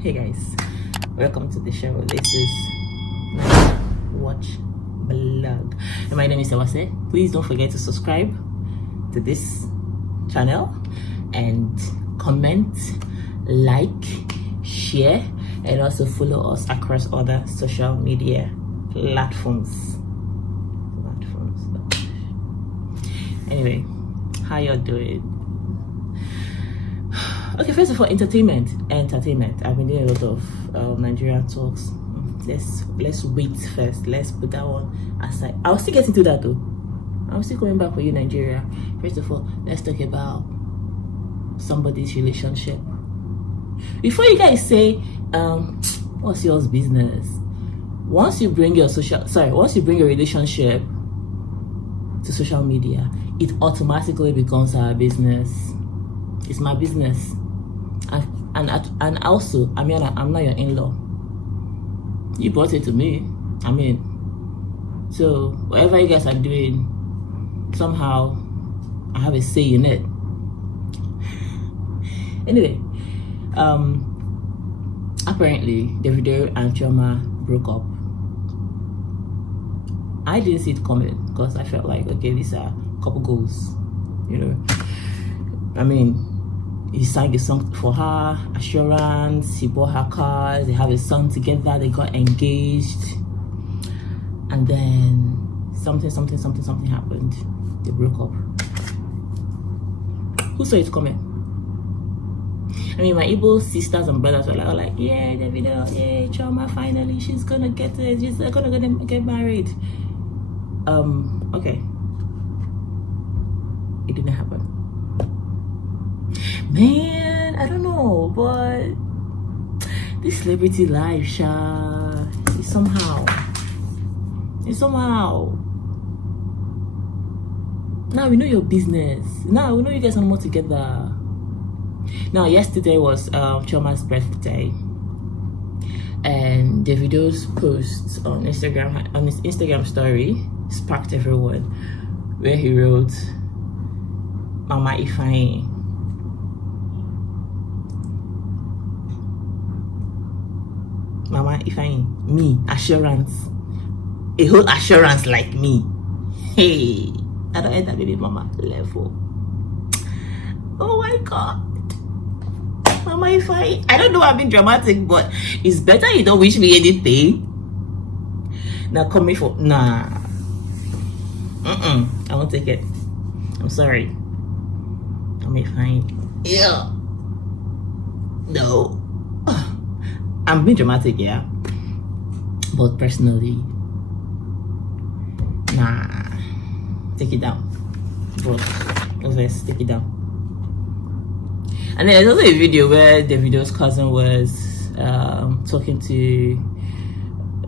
Hey guys, welcome to the show. This is Nice Watch Blog, and my name is Ewase. Please don't forget to subscribe to this channel and comment, like, share, and also follow us across other social media platforms. Anyway, how y'all doing? Okay, first of all, entertainment. I've been doing a lot of Nigerian talks. Let's wait first. Let's put that one aside. I'll still get into that though. I'm still coming back for you, Nigeria. First of all, let's talk about somebody's relationship. Before you guys say, what's yours business? Once you bring your relationship to social media, it automatically becomes our business. It's my business. And also, I'm not your in-law. You brought it to me. So whatever you guys are doing, somehow I have a say in it. Anyway, apparently Davido and Chioma broke up. I didn't see it coming because I felt like, okay, these are couple goals, he sang a song for her, Assurance, he bought her cars, they have a son together, they got engaged, and then something happened. They broke up. Who saw it coming? My Igbo sisters and brothers were like, yeah, Davido, yeah, Chioma, finally, she's gonna get it, she's gonna get married. Okay. It didn't happen. Man, I don't know, but this celebrity life, is somehow. Now we know your business. Now we know you guys are more together. Now, yesterday was Chioma's birthday, and Davido's post on his Instagram story sparked everyone, where he wrote, "Mama Ifeanyi, me, Assurance, a whole Assurance like me. Hey, I don't enter baby mama level. Oh my God, Mama Ifeanyi, I don't know I'm being dramatic, but it's better you don't wish me anything. Now coming for I won't take it. I'm sorry. Mama Ifeanyi. Yeah. No. I'm being dramatic, yeah. But personally, take it down. But let's take it down. And then there's also a video where Davido's cousin was talking to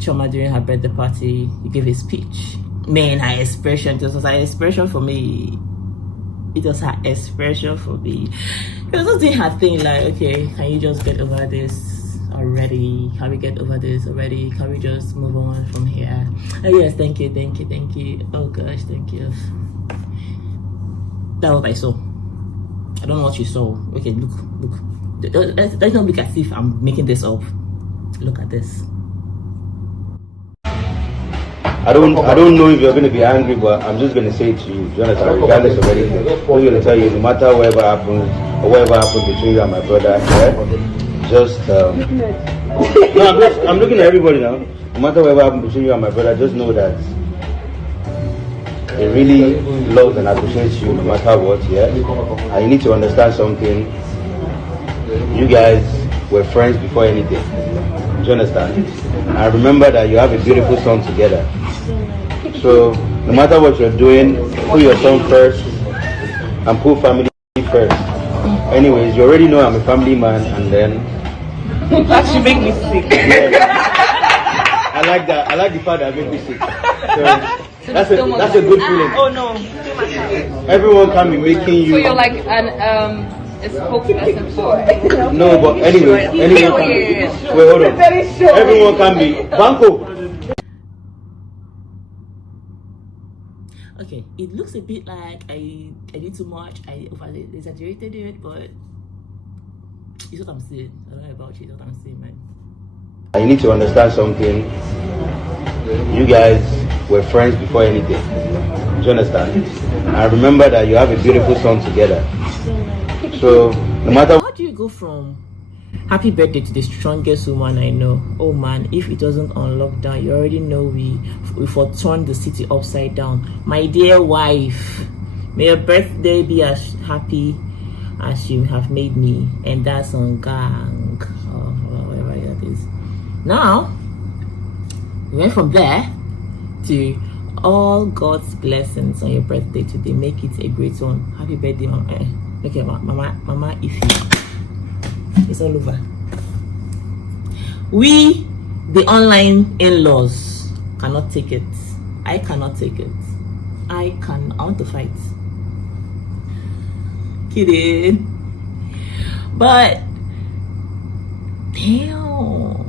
Chioma during her birthday party. He gave a speech. Man, her expression, this was her expression for me. It was her expression for me. She was just doing her thing like, okay, can you just get over this already? Can we get over this already? Can we just move on from here? Oh yes, thank you. Oh gosh, thank you. That's what I saw. I don't know what you saw. Okay, look. Let's not look as if I'm making this up. Look at this. I don't know if you're going to be angry, but I'm just going to say it to you, Jonathan, regardless of anything. I'm just going to tell you, no matter whatever happens between you and my brother, just I'm looking at everybody now. No matter whatever happens between you and my brother, just know that he really loves and appreciates you no matter what, yeah? And you need to understand something. You guys were friends before anything. Do you understand? And remember that you have a beautiful son together. So no matter what you're doing, put your son first and put family first. Anyways, you already know I'm a family man, and then That should make me sick. Yeah. I like that. I like the fact that I make me sick. So that's a good feeling. Oh no. Everyone can be making you. So you're like a spokesperson for. No, but anyway, anyone can be. Wait, hold on. Everyone can be. Banco. Okay, it looks a bit like I did too much. I exaggerated it, but It's what I'm saying. I don't know about you. It's what I'm saying, man. You need to understand something. You guys were friends before anything. Do you understand? And remember that you have a beautiful son together. So no matter. How do you go from happy birthday to the strongest woman I know? Oh man, if it wasn't on lockdown, you already know we for turned the city upside down. My dear wife, may your birthday be as happy as you have made me, and that's on gang or whatever that is. Now we went from there to all God's blessings on your birthday today. Make it a great one. Happy birthday, mama. Okay, mama, if you, it's all over. We, the online in-laws, cannot take it. I cannot take it. I want to fight. Kidding. But damn.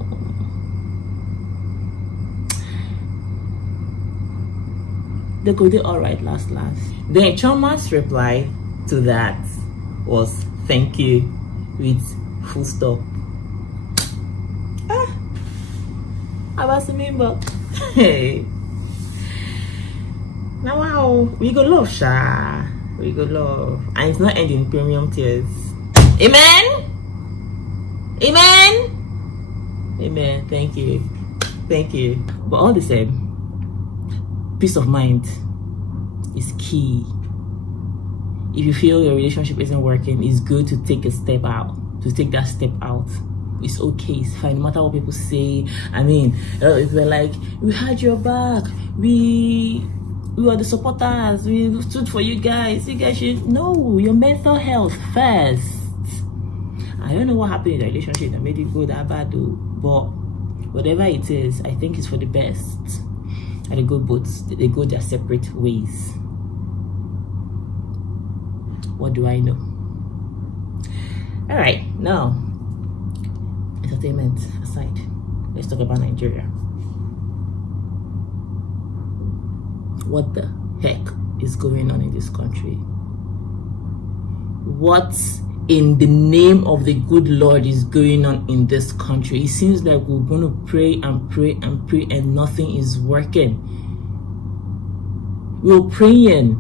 They go all right last. Then Chioma's reply to that was thank you with full stop. I was remember. Hey. Now wow, we go love sha. We go love. And it's not ending premium tears. Amen. Amen. Amen. Thank you. But all the same, peace of mind is key. If you feel your relationship isn't working, it's good to take a step out. It's okay, it's fine, no matter what people say. I mean, if we're like, we had your back, we were the supporters, we stood for you guys should know your mental health first. I don't know what happened in the relationship that made it go that bad though, but whatever it is, I think it's for the best. And they go their separate ways. What do I know? All right, now entertainment aside, let's talk about Nigeria. What the heck is going on in this country? What in the name of the good Lord is going on in this country? It seems like we're going to pray and nothing is working. We're praying.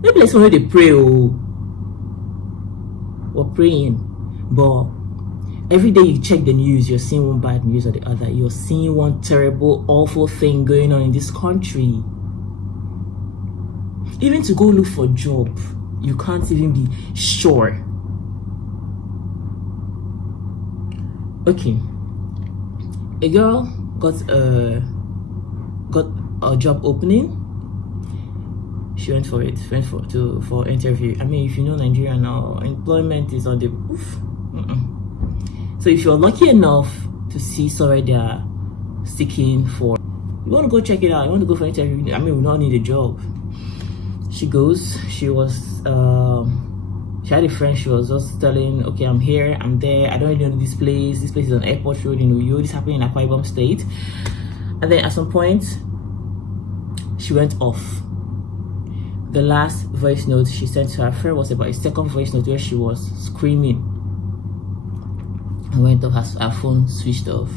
No place where they pray. We're praying, but every day you check the news, you're seeing one bad news or the other. You're seeing one terrible, awful thing going on in this country. Even to go look for a job, you can't even be sure. Okay, a girl got a job opening. She went for it, for interview. I mean, if you know Nigeria now, employment is on the oof. So if you're lucky enough to see somewhere they're seeking for, you want to go check it out. You want to go for an interview. I mean, we don't need a job. She goes. She had a friend. She was just telling, okay, I'm here, I'm there. I don't really know this place. This place is on Airport Road in Uyo. This happened in Akwa Ibom State. And then at some point, she went off. The last voice note she sent to her friend was about a second voice note where she was screaming. And went off, her phone switched off.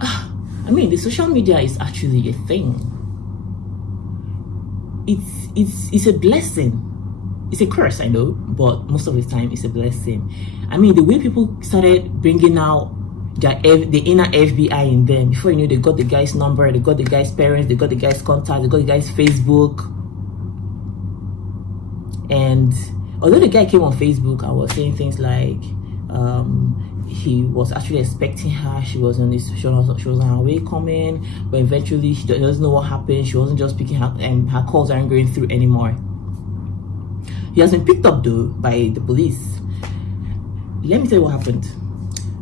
I mean, the social media is actually a thing. It's a blessing. It's a curse, I know, but most of the time it's a blessing. I mean, the way people started bringing out the inner FBI in them, before you know, they got the guy's number, they got the guy's parents, they got the guy's contact, they got the guy's Facebook. And although the guy came on Facebook and was saying things like he was actually expecting her, she was on her way coming, but eventually she doesn't know what happened. She wasn't just picking her, and her calls aren't going through anymore. He has been picked up though by the police. Let me tell you what happened.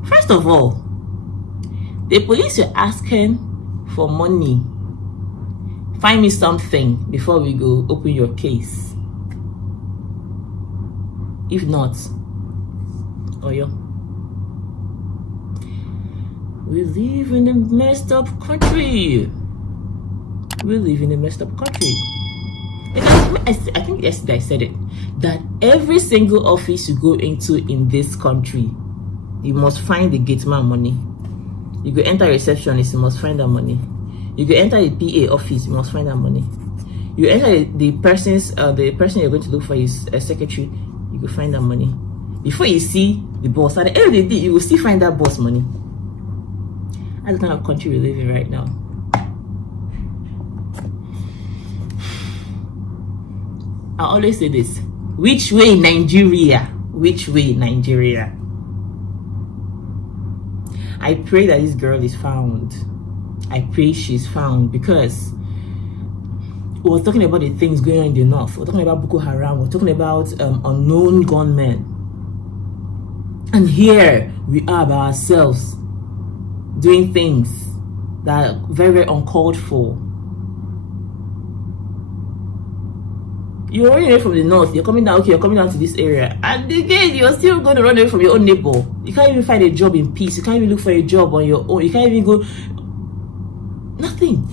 First of all, the police were asking for money. Find me something before we go open your case. If not, Oyo. We live in a messed up country. I think yesterday I said it. that every single office you go into in this country, you must find the gate man money. You go enter receptionist, you must find that money. You go enter the PA office, you must find that money. You enter the person you're going to look for is a secretary, you go find that money. Before you see the boss, at the end of the day, you will still find that boss money. That's the kind of country we live in right now. I always say this: which way Nigeria? Which way Nigeria? I pray that this girl is found. I pray she's found, because we're talking about the things going on in the north. We're talking about Boko Haram. We're talking about unknown gunmen. And here we are by ourselves doing things that are very, very uncalled for. You're running away from the north, you're coming down, okay, you're coming down to this area, and again, you're still going to run away from your own neighbor. You can't even find a job in peace. You can't even look for a job on your own. You can't even go. Nothing.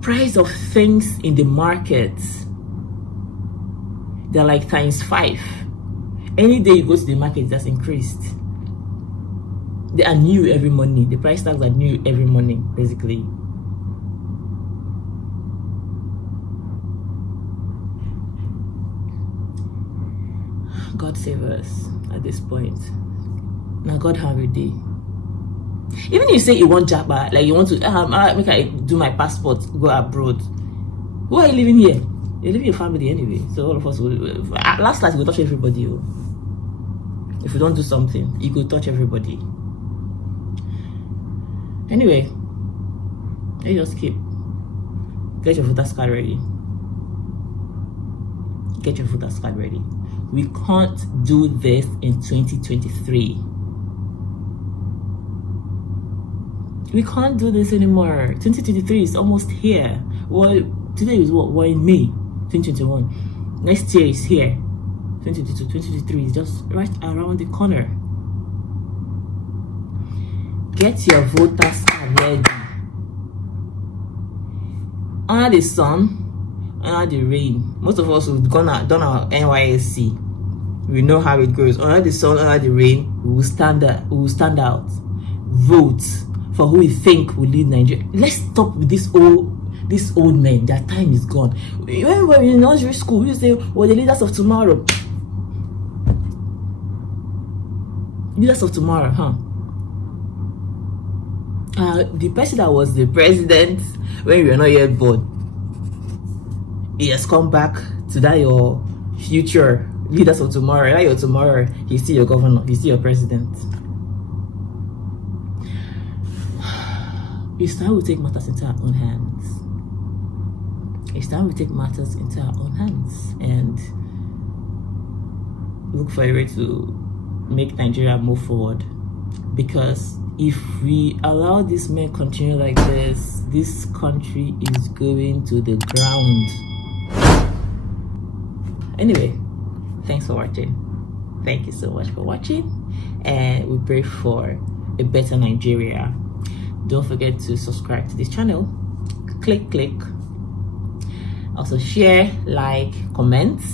Price of things in the market, they're like ×5. Any day you go to the market, that's increased. They are new every morning. The price tags are new every morning, basically. God save us at this point. Now God have a day. Even if you say you want Jabba, like you want to make I do my passport, go abroad. Why are you living here? You're living your family anyway. So all of us will at last we'll touch everybody. If we don't do something, you could touch everybody. Anyway, let's just get your voters card ready. Get your voters card ready. We can't do this in 2023. We can't do this anymore. 2023 is almost here. Well, today is what? We're in May 2021. Next year is here. 2022, 2023 is just right around the corner. Get your voters card ready. Under the sun, under the rain. Most of us who've done our NYSC, we know how it goes. Under the sun, under the rain, we will stand out. Vote for who we think will lead Nigeria. Let's stop with these old men. Their time is gone. When we were in nursery school, we used to say, well, the leaders of tomorrow. Leaders of tomorrow, huh? The person that was the president when we were not yet born, he has come back to that your future leaders of tomorrow. That your tomorrow, he's still your governor, he's still your president. It's time we take matters into our own hands. It's time we take matters into our own hands and look for a way to make Nigeria move forward. Because if we allow these men continue like this country is going to the ground. Anyway, thanks for watching. Thank you so much for watching, and we pray for a better Nigeria. Don't forget to subscribe to this channel. Click. Also share, like, comments,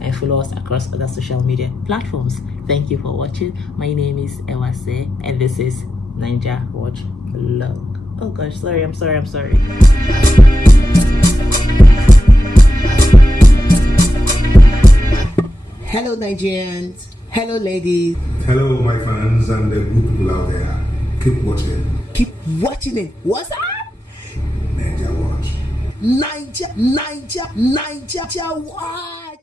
and follow us across other social media platforms. Thank you for watching. My name is Ewase, and this is NAIJA Watch Vlog. Oh gosh, sorry, I'm sorry. Hello Nigerians, hello ladies. Hello my fans and the good people out there. Keep watching. Keep watching it. What's up? NAIJA Watch. NAIJA Watch.